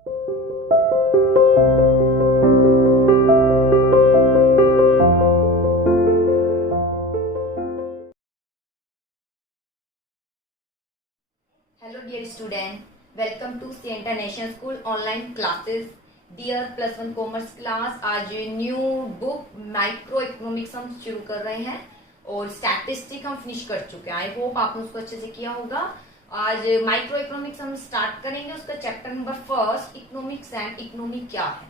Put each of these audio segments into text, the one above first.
Hello dear student, welcome to C International School online classes. Dear plus one commerce class, आज new book micro economics हम शुरू कर रहे हैं और स्टैटिस्टिक हम फिनिश कर चुके हैं। आई होप आपने उसको अच्छे से किया होगा। आज माइक्रो इकोनॉमिक्स हम स्टार्ट करेंगे, उसका chapter number first, economics and economy क्या है।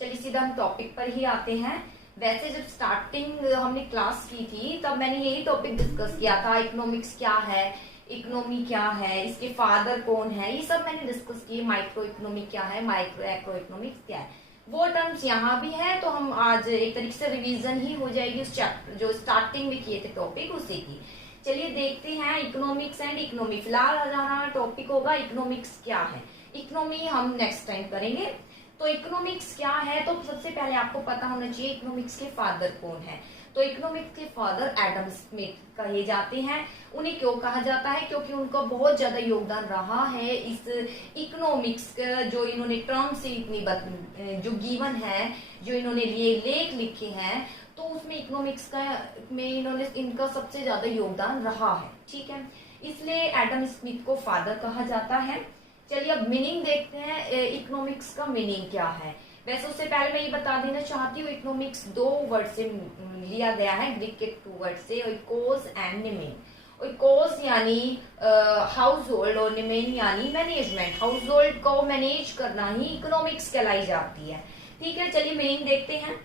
चलिए सीधा हम टॉपिक पर ही आते हैं। वैसे जब स्टार्टिंग हमने क्लास की थी तब मैंने यही टॉपिक डिस्कस किया था, इकोनॉमिक्स क्या है, इकोनॉमी क्या है, इसके फादर कौन है, ये सब मैंने डिस्कस किए। माइक्रो इकोनॉमी क्या है, माइक्रो एक्रो इकोनॉमिक्स क्या है, वो टर्म्स यहाँ भी है। तो हम आज एक तरीके से रिवीजन ही हो जाएगी उस चैप्टर जो स्टार्टिंग में किए थे टॉपिक उसी की। चलिए देखते हैं इकोनॉमिक्स एंड इकोनॉमी। फिलहाल हमारा टॉपिक होगा इकोनॉमिक्स क्या है, इकोनॉमी हम नेक्स्ट टाइम करेंगे। तो इकोनॉमिक्स क्या है, तो सबसे पहले आपको पता होना चाहिए इकोनॉमिक्स के फादर कौन है। तो इकोनॉमिक्स के फादर एडम स्मिथ कहे जाते हैं। उन्हें क्यों कहा जाता है, क्योंकि उनका बहुत ज्यादा योगदान रहा है इस इकोनॉमिक्स का, जो इन्होंने टर्म से इतनी जो गिवन है, जो इन्होंने लिए लेख लिखे हैं, तो उसमें इकोनॉमिक्स का में इन्होंने इनका सबसे ज्यादा योगदान रहा है। ठीक है, इसलिए एडम स्मिथ को फादर कहा जाता है। चलिए अब मीनिंग देखते हैं, इकोनॉमिक्स का मीनिंग क्या है। वैसे उससे पहले मैं ये बता देना चाहती हूँ, इकोनॉमिक्स दो वर्ड से लिया गया है, ग्रीक के टू वर्ड से, ओइकोस एंड निमेन। ओइकोस यानी हाउस होल्ड और निमेन यानी मैनेजमेंट। हाउस होल्ड को मैनेज करना ही इकोनॉमिक्स कहलाई जाती है। ठीक है, चलिए मीनिंग देखते हैं।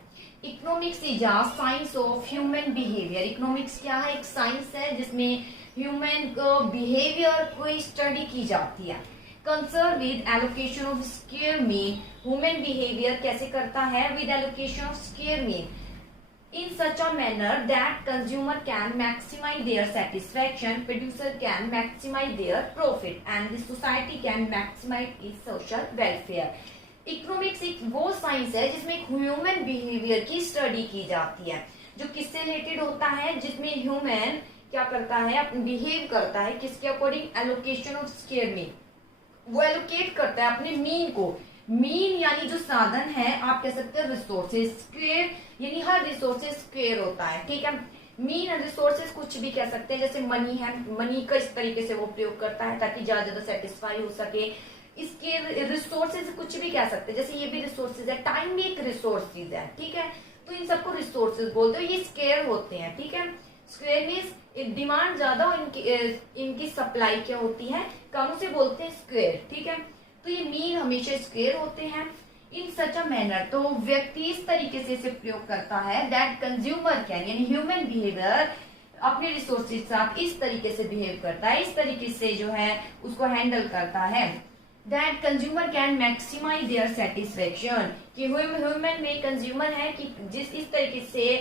Economics is a science of human behaviour. Economics क्या है, एक साइंस है जिसमें ह्यूमन बिहेवियर को स्टडी की जाती है। Concern with allocation of square mean, human behaviour कैसे करता है, with allocation of square mean in such a manner that consumer can maximize their satisfaction, producer can maximize their profit and the society can maximize its social welfare. Economics एक वो science है जिसमें human behaviour की study की जाती है, जो किससे रिलेटेड होता है, जिसमें ह्यूमन क्या करता है, बिहेव करता है किसके according, allocation of square mean. वो एलोकेट करता है अपने मीन को। मीन यानी जो साधन है, आप कह सकते हैं रिसोर्सेज। स्क्वायर यानी हर रिसोर्सेज स्क्वायर होता है। ठीक है, मीन एंड रिसोर्सेज कुछ भी कह सकते हैं। जैसे मनी है, मनी का इस तरीके से वो प्रयोग करता है ताकि ज्यादा सेटिस्फाई हो सके। इसके रिसोर्सेज कुछ भी कह सकते हैं, जैसे ये भी रिसोर्सेज है, टाइम भी एक रिसोर्सेज है। ठीक है, तो इन सबको रिसोर्सेज बोलते हो, ये स्क्वायर होते हैं। ठीक है, स्क्वायर मीन्स डिमांड ज्यादा और इनकी सप्लाई क्या होती है कम, उसे बोलते हैं स्क्वायर। ठीक है, तो ये मीन हमेशा स्क्वायर होते हैं। इन सच अ मैनर, तो व्यक्ति इस तरीके से इसे प्रयोग करता है दैट कंज्यूमर कैन, यानी ह्यूमन बिहेवियर अपने रिसोर्सेज के साथ इस तरीके से बिहेव करता है, इस तरीके से जो है उसको हैंडल करता है। That consumer can maximise their satisfaction, कि ह्यूमन में कंज्यूमर है कि जिस इस तरीके से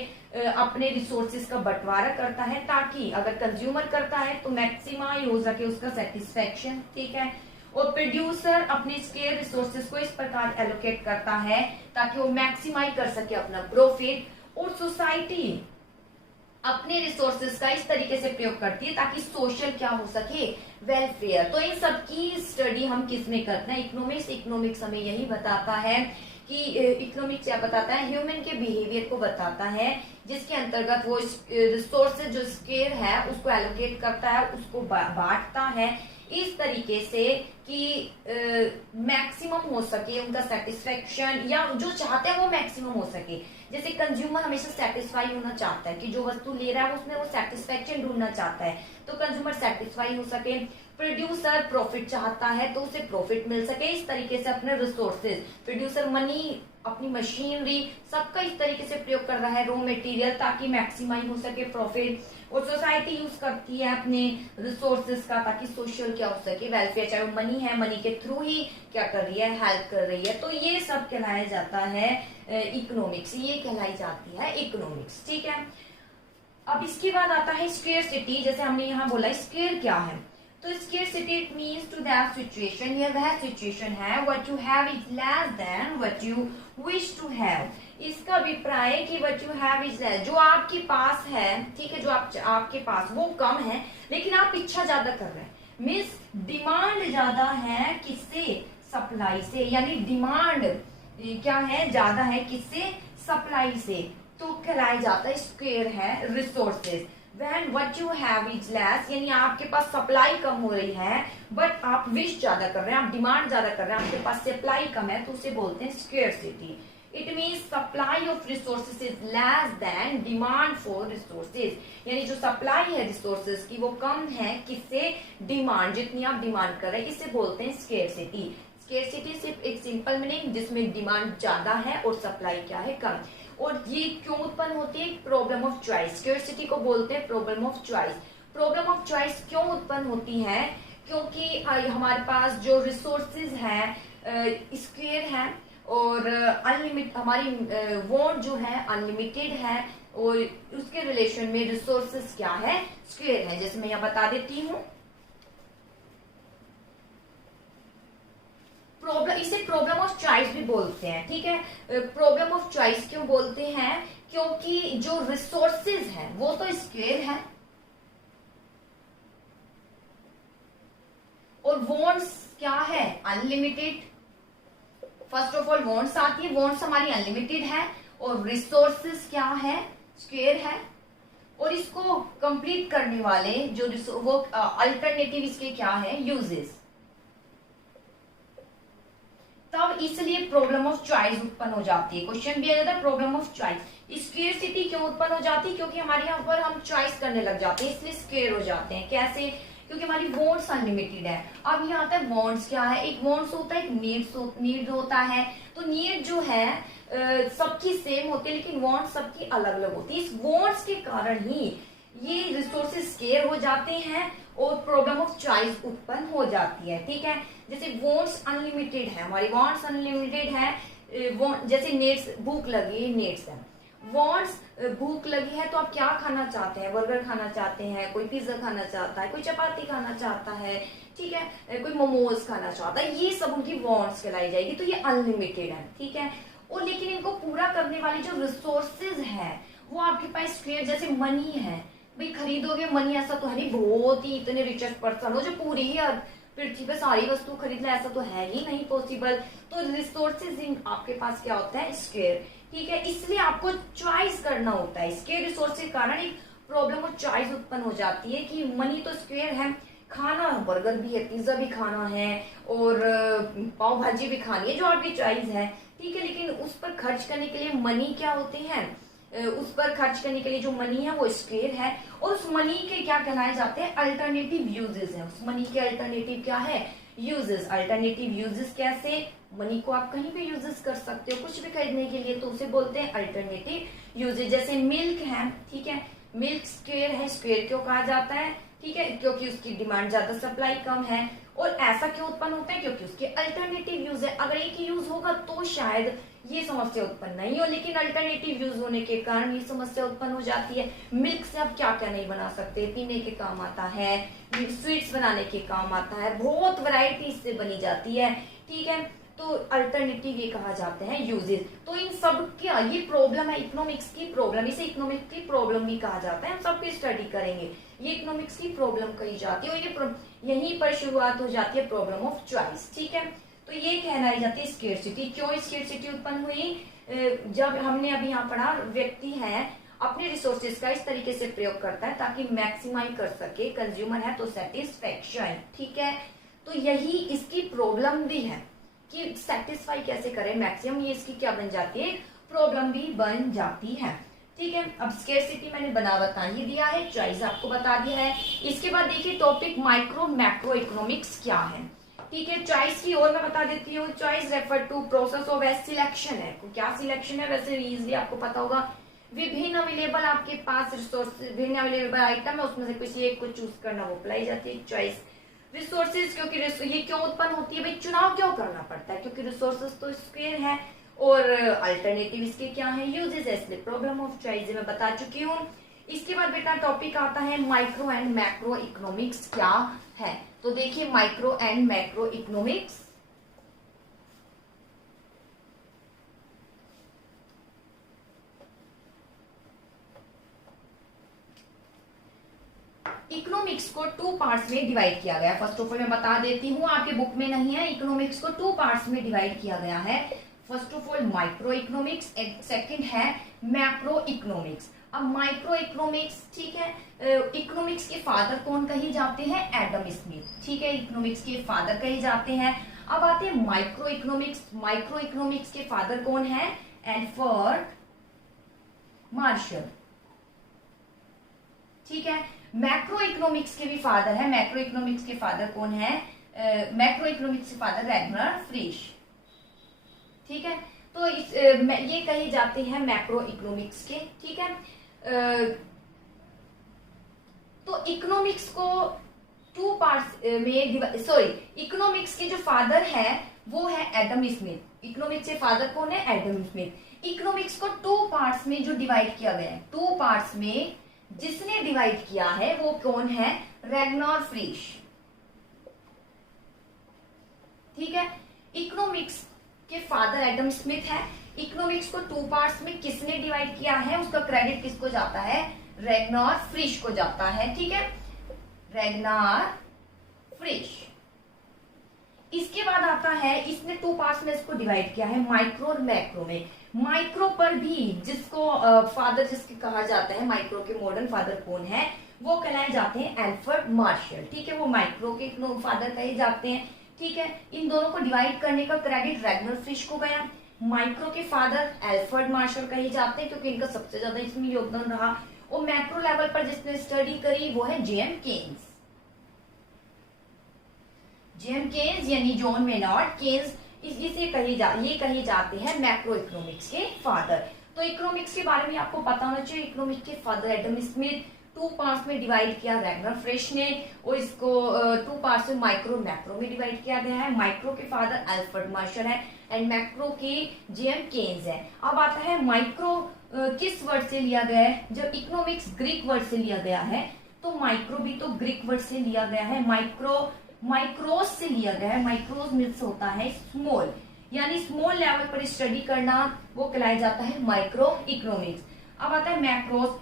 अपने रिसोर्सेज का बंटवारा करता है, ताकि अगर कंज्यूमर करता है तो मैक्सिमाइज हो सके उसका सेटिस्फेक्शन। ठीक है, और प्रोड्यूसर अपने स्केयर रिसोर्सेज को इस प्रकार एलोकेट करता है ताकि वो मैक्सिमाइज कर सके अपना प्रॉफिट। और सोसाइटी अपने रिसोर्सेज का इस तरीके से प्रयोग करती है ताकि सोशल क्या हो सके, वेलफेयर। तो इन सब की स्टडी हम किस में करते हैं, इकोनॉमिक्स। इकोनॉमिक्स हमें यही बताता है कि इकोनॉमिक्स क्या बताता है, ह्यूमन के बिहेवियर को बताता है, जिसके अंतर्गत वो रिसोर्सेज जो स्केयर है उसको एलोकेट करता है, उसको बांटता है इस तरीके से कि मैक्सिमम हो सके उनका सेटिस्फेक्शन, या जो चाहते हैं वो मैक्सिमम हो सके। जैसे कंज्यूमर हमेशा सेटिस्फाई होना चाहता है कि जो वस्तु ले रहा है उसमें वो सेटिस्फेक्शन ढूंढना चाहता है, तो कंज्यूमर सेटिस्फाई हो सके। प्रोड्यूसर प्रॉफिट चाहता है तो उसे प्रॉफिट मिल सके, इस तरीके से अपने रिसोर्सेज, प्रोड्यूसर मनी, अपनी मशीनरी, सबका इस तरीके से प्रयोग कर रहा है, रॉ मटेरियल, ताकि मैक्सिमाइज हो सके प्रॉफिट। और सोसाइटी यूज करती है अपने रिसोर्सेज का ताकि सोशल क्या हो सके, वेलफेयर, चाहे वो मनी है, मनी के थ्रू ही क्या कर रही है, हेल्प कर रही है। तो ये सब कहलाया जाता है इकोनॉमिक्स, ये कहलाई जाती है इकोनॉमिक्स। ठीक है, अब इसके बाद आता है स्केर्सिटी। जैसे हमने यहाँ बोला स्केयर क्या है, तो scarcity it means to that situation, यह वह सिचुएशन है what you have is less than what you wish to have. इसका अभिप्राय कि what you have is less, जो आपके पास है, ठीक है, जो आपके पास वो कम है लेकिन आप इच्छा ज्यादा कर रहे हैं, मीन्स डिमांड ज्यादा है किससे, सप्लाई से, यानी डिमांड क्या है, ज्यादा है, किससे, सप्लाई से, तो कहलाया जाता है स्क्वेयर है resources. When what you have is less, यानी आपके पास सप्लाई कम हो रही है बट आप विश ज्यादा कर रहे हैं, आप डिमांड ज्यादा कर रहे हैं, आपके पास सप्लाई कम है, तो उसे बोलते हैं scarcity. It means supply of resources is less then demand for resources, यानी जो सप्लाई है रिसोर्सेज की वो कम है किससे, डिमांड, जितनी आप डिमांड कर रहे हैं, इसे बोलते हैं स्केर्सिटी। स्केर्सिटी सिर्फ एक सिंपल मीनिंग जिसमें डिमांड ज्यादा है और सप्लाई क्या है, कम। और ये क्यों उत्पन्न होती है, प्रॉब्लम ऑफ चॉइस, स्केर्सिटी को बोलते हैं problem of choice. Problem of choice क्यों उत्पन्न होती है, क्योंकि हमारे पास जो रिसोर्सेज है स्क्वेयर है और अनलिमिटेड, हमारी वांट जो है अनलिमिटेड है और उसके रिलेशन में रिसोर्सेज क्या है, स्क्वेयर है। जैसे मैं यहाँ बता देती हूँ, इसे प्रॉब्लम ऑफ चॉइस भी बोलते हैं, ठीक है। प्रॉब्लम ऑफ चॉइस क्यों बोलते हैं, क्योंकि जो रिसोर्सेज है वो तो स्क्वेयर है और वांट्स क्या है, unlimited. First of all wants आती है, वांट्स हमारी अनलिमिटेड है और रिसोर्सेज क्या है, स्क्वेयर है। और इसको कंप्लीट करने वाले जो वो अल्टरनेटिव इसके क्या है, यूजेस। तब इसलिए प्रॉब्लम ऑफ चॉइस उत्पन्न हो जाती है। क्वेश्चन भी आ जाता है प्रॉब्लम ऑफ चॉइस। स्केर्सिटी क्यों उत्पन्न हो जाती है, क्योंकि हमारे यहाँ पर हम चॉइस करने लग जाते हैं, इसलिए स्केयर हो जाते हैं। कैसे, क्योंकि हमारी वांट्स अनलिमिटेड है। अब यहाँ आता है वांट्स क्या है, एक वांट्स होता है, एक नीड होता है। तो नीड जो है सबकी सेम होती है लेकिन वांट्स सबकी अलग अलग होती है। इस वांट्स के कारण ही ये रिसोर्सेज स्केयर हो जाते हैं और प्रॉब्लम ऑफ चॉइस उत्पन्न हो जाती है, ठीक है। जैसे वांट्स अनलिमिटेड है, हमारी वांट्स अनलिमिटेड है, जैसे नीड्स, भूख लगी, नीड्स है। वांट्स, भूख लगी है तो आप क्या खाना चाहते हैं, बर्गर खाना चाहते हैं, कोई पिज्जा खाना चाहता है, कोई चपाती खाना चाहता है, ठीक है, कोई मोमोज खाना चाहता है, ये सब उनकी वांट्स कहलाई जाएगी। तो ये अनलिमिटेड है, ठीक है। और लेकिन इनको पूरा करने वाली जो रिसोर्सेज है वो आपके पास स्क्वेयर, जैसे मनी है, भाई खरीदोगे मनी, ऐसा तो है नहीं बहुत ही इतने रिचेस्ट पर्सन हो जो पूरी ही पृथ्वी पे सारी वस्तु खरीद ले, ऐसा तो है ही नहीं पॉसिबल। तो रिसोर्सेज आपके पास क्या होता है, स्क्वेयर, ठीक है। इसलिए आपको चॉइस करना होता है, स्क्वेयर रिसोर्स के कारण एक प्रॉब्लम और चॉइस उत्पन्न हो जाती है कि मनी तो स्क्वेयर है, खाना बर्गर भी है, पिज्जा भी खाना है और पाव भाजी भी खानी है, जो आपकी चॉइस है, ठीक है। लेकिन उस पर खर्च करने के लिए मनी क्या होते हैं, उस पर खर्च करने के लिए जो मनी है वो स्क्वेयर है। और उस मनी के क्या कहलाए जाते हैं, अल्टरनेटिव यूजेस है। उस मनी के अल्टरनेटिव क्या है, यूजेस। अल्टरनेटिव यूजेस कैसे, मनी को आप कहीं भी यूजेस कर सकते हो कुछ भी खरीदने के लिए, तो उसे बोलते हैं अल्टरनेटिव यूजेस। जैसे मिल्क है, ठीक है, मिल्क स्क्वेयर है, स्क्वेयर क्यों कहा जाता है, ठीक है, क्योंकि उसकी डिमांड ज्यादा, सप्लाई कम है। और ऐसा क्यों उत्पन्न होता है, क्योंकि उसके अल्टरनेटिव यूज है। अगर एक ही यूज होगा तो शायद ये समस्या उत्पन्न नहीं हो, लेकिन अल्टरनेटिव यूज होने के कारण ये समस्या उत्पन्न हो जाती है। मिल्क से आप क्या क्या नहीं बना सकते, पीने के काम आता है, स्वीट्स बनाने के काम आता है, बहुत वैरायटी इससे बनी जाती है, ठीक है। तो अल्टरनेटिव ये कहा जाते हैं यूजेस। तो इन सब क्या ये प्रॉब्लम है, इकोनॉमिक्स की प्रॉब्लम, इसे इकोनॉमिक्स की प्रॉब्लम भी कहा जाता है। हम सबकी स्टडी करेंगे, ये इकोनॉमिक्स की प्रॉब्लम कही जाती है और ये यहीं पर शुरुआत हो जाती है प्रॉब्लम ऑफ चॉइस, ठीक है। तो ये कहलाई जाती है स्केर्सिटी। क्यों स्केर्सिटी उत्पन्न हुई, जब हमने अभी यहाँ पढ़ा, व्यक्ति है अपने रिसोर्सेज का इस तरीके से प्रयोग करता है ताकि मैक्सिमाइज कर सके, कंज्यूमर है तो सेटिस्फेक्शन, ठीक है। तो यही इसकी प्रॉब्लम भी है कि सेटिस्फाई कैसे करें मैक्सिमम, ये इसकी क्या बन जाती है, प्रॉब्लम भी बन जाती है, ठीक है। अब स्केर्सिटी मैंने बता ही दिया है, चॉइस आपको बता दिया है। इसके बाद देखिए टॉपिक माइक्रो मैक्रो इकोनॉमिक्स क्या है, ठीक है। चॉइस की और मैं बता देती हूँ, choice refer to process of selection है। क्या सिलेक्शन है, वैसे इजीली आपको पता होगा, विभिन्न अवेलेबल आपके पास रिसोर्स, विभिन्न अवेलेबल आइटम है, उसमें से किसी एक को चूज करना, वो अप्लाई जाती है चॉइस। रिसोर्सेज, क्योंकि ये क्यों उत्पन्न होती है, भाई चुनाव क्यों करना पड़ता है, क्योंकि रिसोर्सेज तो स्क्वेयर है और अल्टरनेटिव इसके क्या है, यूजेस है, इसलिए प्रॉब्लम ऑफ चॉइस मैं बता चुकी हूँ। इसके बाद बेटा टॉपिक आता है माइक्रो एंड मैक्रो इकोनॉमिक्स क्या है। तो देखिए micro and macro economics, economics को 2 पार्ट्स में डिवाइड किया गया। फर्स्ट ऑफ ऑल मैं बता देती हूँ, आपके बुक में नहीं है, इकोनॉमिक्स को 2 पार्ट्स में डिवाइड किया गया है। First of all micro economics, second है मैक्रो इकोनॉमिक्स। अब माइक्रो इकोनॉमिक्स, ठीक है, इकोनॉमिक्स के फादर कौन कहे जाते हैं? एडम स्मिथ, ठीक है, इकोनॉमिक्स के फादर कहे जाते हैं। अब आते हैं माइक्रो इकोनॉमिक्स। माइक्रो इकोनॉमिक्स के फादर कौन है? एल्फ्रेड मार्शल, ठीक है। मैक्रो इकोनॉमिक्स के भी फादर है। मैक्रो इकोनॉमिक्स के फादर कौन है? मैक्रो इकोनॉमिक्स के फादर रैगनर फ्रिश, ठीक है। तो ये कहे जाते हैं मैक्रो इकोनॉमिक्स के, ठीक है। तो इकोनॉमिक्स को 2 पार्ट्स में, सॉरी, इकोनॉमिक्स के जो फादर है वो है एडम स्मिथ। इकोनॉमिक्स के फादर कौन है? Adam Smith. इकोनॉमिक्स को 2 पार्ट्स में जो डिवाइड किया गया है, 2 पार्ट्स में जिसने डिवाइड किया है वो कौन है? रैगनर फ्रिश, ठीक है। इकोनॉमिक्स के फादर एडम स्मिथ है। इकोनॉमिक्स को 2 पार्ट्स में किसने डिवाइड किया है, उसका क्रेडिट किसको जाता है? रैगनर फ्रिश को जाता है, ठीक है, रैगनर फ्रिश। इसके बाद आता है, इसने 2 पार्ट्स में इसको डिवाइड किया है माइक्रो और मैक्रो में। माइक्रो पर भी जिसको फादर जिसके कहा जाता है, माइक्रो के मॉडर्न फादर कौन है? वो कहलाए जाते हैं एल्फ्रेड मार्शल, ठीक है, वो माइक्रो के फादर कहे जाते हैं, ठीक है। इन दोनों को डिवाइड करने का क्रेडिट रैगनर फ्रिश को गया। माइक्रो के फादर एल्फ्रेड मार्शल कहे जाते हैं क्योंकि इनका सबसे ज्यादा इसमें योगदान रहा। और मैक्रो लेवल पर जिसने स्टडी करी वो है जेएम केन्स। जेएम केन्स यानी जॉन मेनार्ड केन्स, ये कहे जाते हैं मैक्रो इकोनॉमिक्स के फादर। तो इकोनॉमिक्स के बारे में आपको पता होना चाहिए। इकोनॉमिक्स के फादर एडम स्मिथ, 2 पार्ट्स में डिवाइड किया रैगनर फ्रिश ने, और इसको 2 पार्ट्स में माइक्रो मैक्रो में डिवाइड किया गया है। माइक्रो के फादर एल्फ्रेड मार्शल है एंड मैक्रो के जेएम केन्स है। अब आता है माइक्रो किस वर्ड से लिया गया है? जब इकोनॉमिक्स ग्रीक वर्ड से लिया गया है तो माइक्रो भी तो ग्रीक वर्ड से लिया गया है। माइक्रोस से लिया गया है। माइक्रोस मीन्स होता है स्मॉल, यानी स्मॉल लेवल पर स्टडी करना, वो कहलाया जाता है माइक्रो इकोनॉमिक्स। अब आता है मैक्रोस।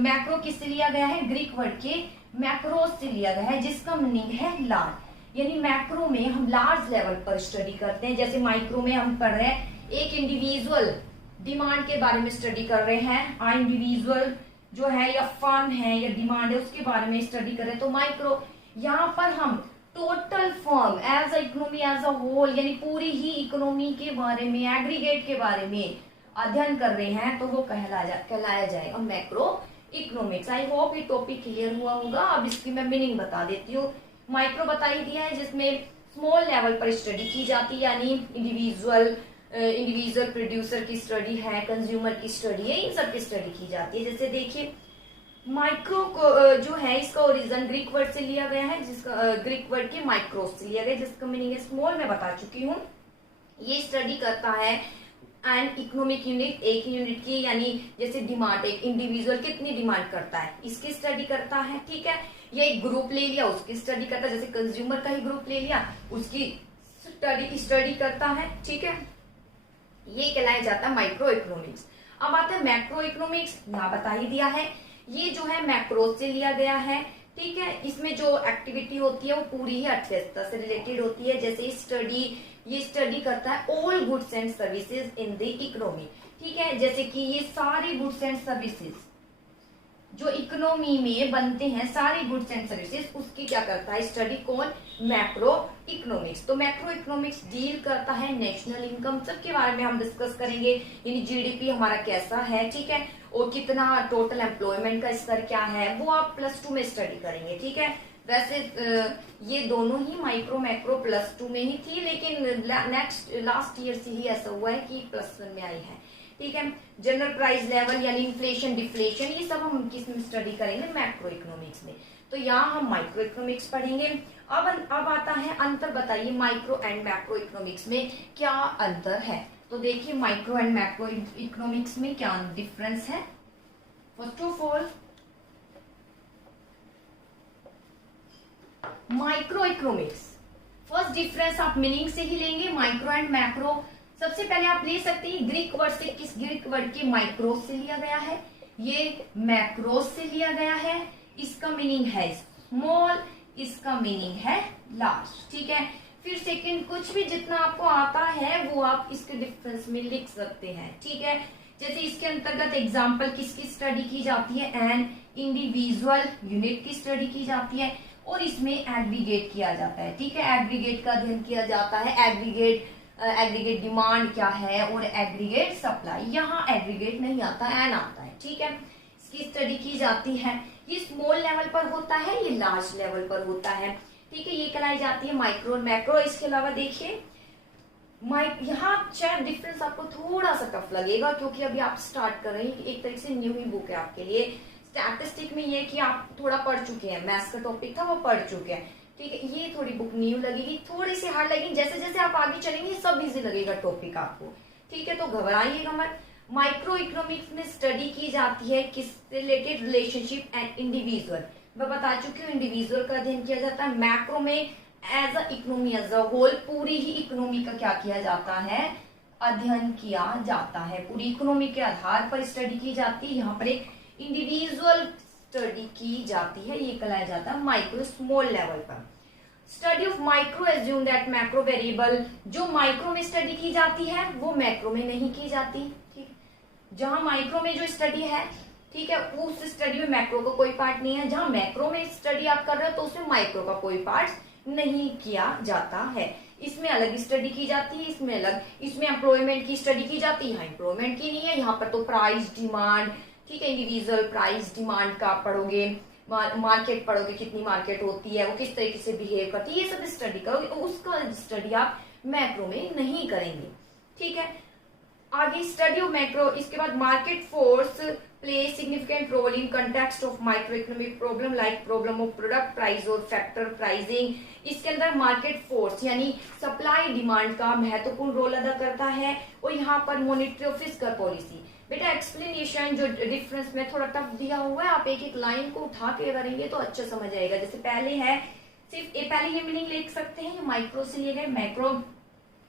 मैक्रो किससे लिया गया है? ग्रीक वर्ड के मैक्रोस से लिया गया है, जिसका मीनिंग है लार्ज, यानी मैक्रो में हम लार्ज लेवल पर स्टडी करते हैं। जैसे माइक्रो में हम पढ़ रहे हैं एक इंडिविजुअल डिमांड के बारे में स्टडी कर रहे हैं, इंडिविजुअल जो है या फर्म है या डिमांड है उसके बारे में स्टडी कर रहे हैं, तो माइक्रो। यहाँ पर हम total firm as a economy as a whole, यानी पूरी ही इकोनॉमी के बारे में, एग्रीगेट के बारे में अध्ययन कर रहे हैं, तो वो कहलाया जाएगा मैक्रो इकोनॉमिक्स। आई होप ये टॉपिक क्लियर हुआ होगा। अब इसकी मैं मीनिंग बता देती हूँ। माइक्रो बता ही दिया है, जिसमें स्मॉल लेवल पर स्टडी की जाती है, यानी इंडिविजुअल प्रोड्यूसर की स्टडी है, कंज्यूमर की स्टडी है, इन सब की स्टडी की जाती है। जैसे देखिए माइक्रो को जो है इसका ओरिजिन ग्रीक वर्ड से लिया गया है, जिसका ग्रीक वर्ड के माइक्रोस से लिया गया, जिसका मीनिंग है स्मॉल, मैं बता चुकी हूँ। ये स्टडी करता है एंड इकोनॉमिक यूनिट, एक यूनिट की, यानी जैसे डिमांड, एक इंडिविजुअल कितनी डिमांड करता है इसकी स्टडी करता है, ठीक है। ये एक ग्रुप ले लिया उसकी स्टडी करता है, जैसे कंज्यूमर का ही ग्रुप ले लिया उसकी स्टडी करता है, ठीक है। ये कहलाया जाता है माइक्रो इकोनॉमिक्स। अब आता है मैक्रो इकोनॉमिक्स, यहाँ बता ही दिया है, ये जो है मैक्रो से लिया गया है, ठीक है। इसमें जो एक्टिविटी होती है वो पूरी ही अर्थव्यवस्था से रिलेटेड होती है। जैसे ये स्टडी करता है all goods and services in the economy, ठीक है। जैसे कि ये सारे गुड्स एंड सर्विसेज जो इकोनॉमी में बनते हैं, सारे गुड्स एंड सर्विसेज, उसकी क्या करता है स्टडी? कौन? Macro economics. तो मैक्रो इकोनॉमिक्स डील करता है नेशनल इनकम, सबके बारे में हम डिस्कस करेंगे, यानी जीडीपी हमारा कैसा है, ठीक है, और कितना टोटल एम्प्लॉयमेंट का स्तर क्या है, वो आप +2 में स्टडी करेंगे, ठीक है। वैसे ये दोनों ही माइक्रो मैक्रो +2 में ही थी, लेकिन लास्ट ईयर से ही ऐसा हुआ है कि +1 में आई है, ठीक है। जनरल प्राइस लेवल यानी इन्फ्लेशन डिफ्लेशन, ये सब हम किस में स्टडी करेंगे? मैक्रो इकोनॉमिक्स में। तो यहाँ हम माइक्रो इकोनॉमिक्स पढ़ेंगे। अब आता है अंतर, बताइए माइक्रो एंड मैक्रो इकोनॉमिक्स में क्या अंतर है। तो देखिए माइक्रो एंड मैक्रो इकोनॉमिक्स में क्या डिफरेंस है। First of all micro economics, first difference आप मीनिंग से ही लेंगे, माइक्रो एंड मैक्रो। सबसे पहले आप ले सकते हैं ग्रीक वर्ड से, किस ग्रीक वर्ड के माइक्रोस से लिया गया है, ये मैक्रोस से लिया गया है। इसका मीनिंग है स्मॉल, इसका मीनिंग है लार्ज। ठीक है, फिर सेकंड कुछ भी जितना आपको आता है वो आप इसके डिफरेंस में लिख सकते हैं। ठीक है, जैसे इसके अंतर्गत एग्जाम्पल किसकी स्टडी की जाती है, एन इंडिविजुअल यूनिट की स्टडी की जाती है, और इसमें एग्रीगेट किया जाता है। ठीक है, एग्रीगेट का अध्ययन किया जाता है। एग्रीगेट डिमांड क्या है और एग्रीगेट सप्लाई, यहाँ एग्रीगेट नहीं आता, एन आता है। ठीक है, इसकी स्टडी की जाती है। ये स्मॉल लेवल पर होता है, ये लार्ज लेवल पर होता है। ठीक है, ये कहलाई जाती है माइक्रो और मैक्रो। इसके अलावा देखिए यहाँ शायद डिफरेंस आपको थोड़ा सा टफ लगेगा क्योंकि अभी आप स्टार्ट कर रहे हैं, एक तरीके से न्यू ही बुक है आपके लिए। स्टैटिस्टिक में ये कि आप थोड़ा पढ़ चुके हैं, मैथ्स का टॉपिक था वो पढ़ चुके हैं। ठीक है, ये थोड़ी बुक न्यू लगेगी, थोड़ी सी हार्ड लगेगी। जैसे जैसे आप आगे चलेंगे सब इजी लगेगा टॉपिक आपको। ठीक है, तो घबराइएगा मत। माइक्रो इकोनॉमिक्स में स्टडी की जाती है किस रिलेटेड, रिलेशनशिप एंड इंडिविजुअल। मैं बता चुकी हूँ इंडिविजुअल का अध्ययन किया जाता है। मैक्रो में as a economy, as a whole पूरी ही इकोनॉमी का क्या किया जाता है, अध्ययन किया जाता है। पूरी इकोनॉमी के आधार पर स्टडी की जाती है। यहाँ पर एक इंडिविजुअल स्टडी की जाती है, ये कहलाया जाता है माइक्रो, स्मॉल लेवल पर। Study of micro assume that macro variable, जो माइक्रो में स्टडी की जाती है वो मैक्रो में नहीं की जाती। ठीक, जहां माइक्रो में जो स्टडी है, ठीक है, उस स्टडी में मैक्रो का कोई पार्ट नहीं है। जहां मैक्रो में स्टडी आप कर रहे हो तो उसमें माइक्रो का कोई पार्ट नहीं किया जाता है। इसमें अलग स्टडी की जाती है, इसमें अलग। इसमें एम्प्लॉयमेंट की स्टडी की जाती है, एम्प्लॉयमेंट की नहीं है। यहाँ पर तो प्राइस डिमांड, ठीक है, इंडिविजुअल प्राइस डिमांड का पढ़ोगे, मार्केट पढ़ोगे, कितनी मार्केट होती है, वो किस तरीके से बिहेव करती है, ये सब स्टडी करोगे। उसका स्टडी आप मैक्रो में नहीं करेंगे। ठीक है, आगे स्टडी ऑफ मैक्रो। इसके बाद market force play significant role in context of micro economic problem like problem of product price और फैक्टर प्राइसिंग। इसके अंदर मार्केट फोर्स यानी सप्लाई डिमांड का महत्वपूर्ण रोल अदा करता है। और यहाँ पर मॉनिटरी और फिस्कल पॉलिसी। बेटा एक्सप्लेनेशन जो डिफरेंस में थोड़ा टफ दिया हुआ है, आप एक एक लाइन को उठा के करेंगे तो अच्छा समझ आएगा। जैसे पहले है सिर्फ पहले ये मीनिंग लिख सकते हैं, माइक्रो से लिए गए, मैक्रो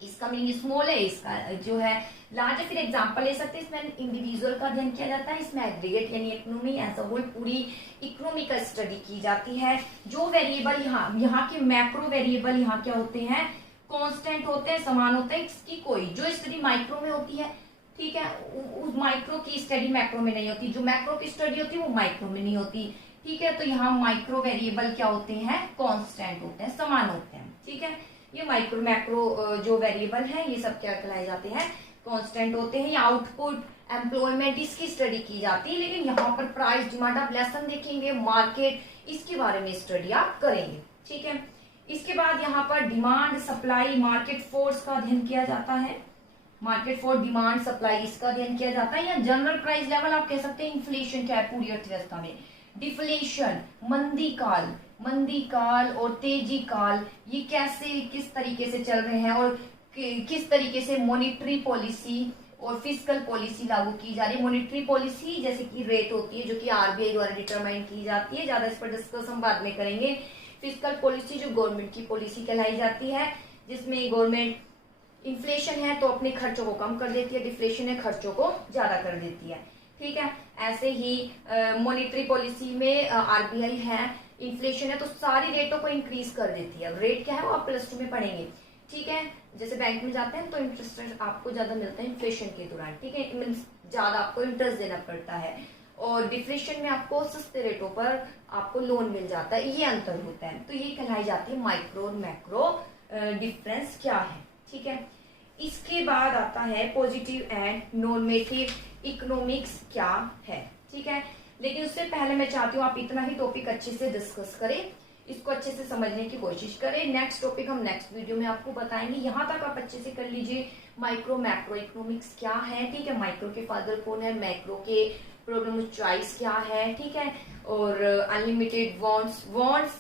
इसका मीनिंग स्मॉल है, इसका जो है लार्ज है। फिर एग्जांपल ले सकते हैं, इसमें इंडिविजुअल का अध्ययन किया जाता है, इसमें एग्रीगेट यानी इकोनॉमी एज अ होल पूरी इकोनॉमी का स्टडी की जाती है। जो वेरिएबल यहाँ के मैक्रो वेरिएबल यहाँ क्या होते हैं, कांस्टेंट होते हैं, समान होते हैं। इसकी कोई जो स्टडी माइक्रो में होती है, ठीक है, उस माइक्रो की स्टडी मैक्रो में नहीं होती। जो मैक्रो की स्टडी होती है वो माइक्रो में नहीं होती। ठीक है, तो यहाँ माइक्रो वेरिएबल क्या होते हैं, कांस्टेंट होते हैं, समान होते हैं। ठीक है, ये माइक्रो मैक्रो जो वेरिएबल है ये सब क्या कहलाए जाते हैं, कांस्टेंट होते हैं। या आउटपुट, एम्प्लॉयमेंट, इसकी स्टडी की जाती है। लेकिन यहाँ पर प्राइस डिमांड आप लेसन देखेंगे, मार्केट, इसके बारे में स्टडी आप करेंगे। ठीक है, इसके बाद यहाँ पर डिमांड, सप्लाई, मार्केट फोर्स का अध्ययन किया जाता है। मार्केट फोर्स, डिमांड, सप्लाई, इसका अध्ययन किया जाता है। या जनरल प्राइस लेवल आप कह सकते हैं। इन्फ्लेशन क्या है पूरी अर्थव्यवस्था में, डिफ्लेशन, मंदी काल और तेजी काल, ये कैसे किस तरीके से चल रहे हैं और किस तरीके से मॉनिटरी पॉलिसी और फिस्कल पॉलिसी लागू की जा रही है। मॉनिटरी पॉलिसी जैसे कि रेट होती है जो कि आरबीआई द्वारा डिटरमाइन की जाती है, ज्यादा इस पर डिस्कस हम बाद में करेंगे। फिस्कल पॉलिसी जो गवर्नमेंट की पॉलिसी कहलाई जाती है, जिसमें गवर्नमेंट इन्फ्लेशन है तो अपने खर्चों को कम कर देती है, डिफ्लेशन है खर्चों को ज्यादा कर देती है। ठीक है, ऐसे ही मॉनिटरी पॉलिसी में आरबीआई है, इन्फ्लेशन है तो सारी रेटों को इंक्रीज कर देती है। रेट क्या है वो आप +2 में पढ़ेंगे। ठीक है, जैसे बैंक में जाते हैं तो इंटरेस्ट आपको ज्यादा मिलता है इन्फ्लेशन के दौरान। ठीक है, मीन्स ज्यादा आपको इंटरेस्ट देना पड़ता है। और डिफ्लेशन में आपको सस्ते रेटों पर आपको लोन मिल जाता है, ये अंतर होता है। तो ये कहलाई जाती है माइक्रो और मैक्रो डिफरेंस क्या है। ठीक है, इसके बाद आता है पॉजिटिव एंड नॉर्मेटिव इकोनॉमिक्स क्या है। ठीक है, लेकिन उससे पहले मैं चाहती हूँ आप इतना ही टॉपिक अच्छे से डिस्कस करें, इसको अच्छे से समझने की कोशिश करें। नेक्स्ट टॉपिक हम नेक्स्ट वीडियो में आपको बताएंगे। यहाँ तक आप अच्छे से कर लीजिए माइक्रो मैक्रो इकोनॉमिक्स क्या है। ठीक है, माइक्रो के फादर कौन है, मैक्रो के प्रॉब्लम ऑफ चॉइस क्या है। ठीक है, और अनलिमिटेड वांट्स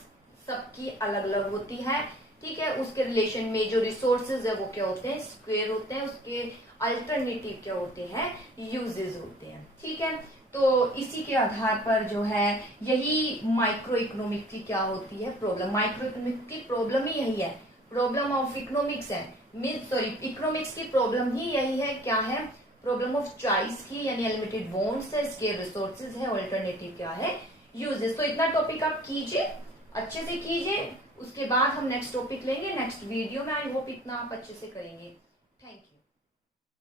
सबकी अलग अलग होती है। ठीक है, उसके रिलेशन में जो रिसोर्सेज है वो क्या होते हैं, स्क्वायर होते हैं। उसके अल्टरनेटिव क्या होते हैं, यूजेस होते हैं। ठीक है, तो इसी के आधार पर जो है यही माइक्रो इकोनॉमिक की क्या होती है, प्रॉब्लम। माइक्रो इकोनॉमिक की प्रॉब्लम ही यही है, प्रॉब्लम ऑफ इकोनॉमिक्स है, इकोनॉमिक्स की प्रॉब्लम ही यही है। क्या है, प्रॉब्लम ऑफ चॉइस की, यानी अनलिमिटेड वांट्स है, स्केयर रिसोर्सेज है, अल्टरनेटिव क्या है, यूजेस। तो इतना टॉपिक आप कीजिए, अच्छे से कीजिए, उसके बाद हम नेक्स्ट टॉपिक लेंगे नेक्स्ट वीडियो में। आई होप इतना आप अच्छे से करेंगे। Thank you.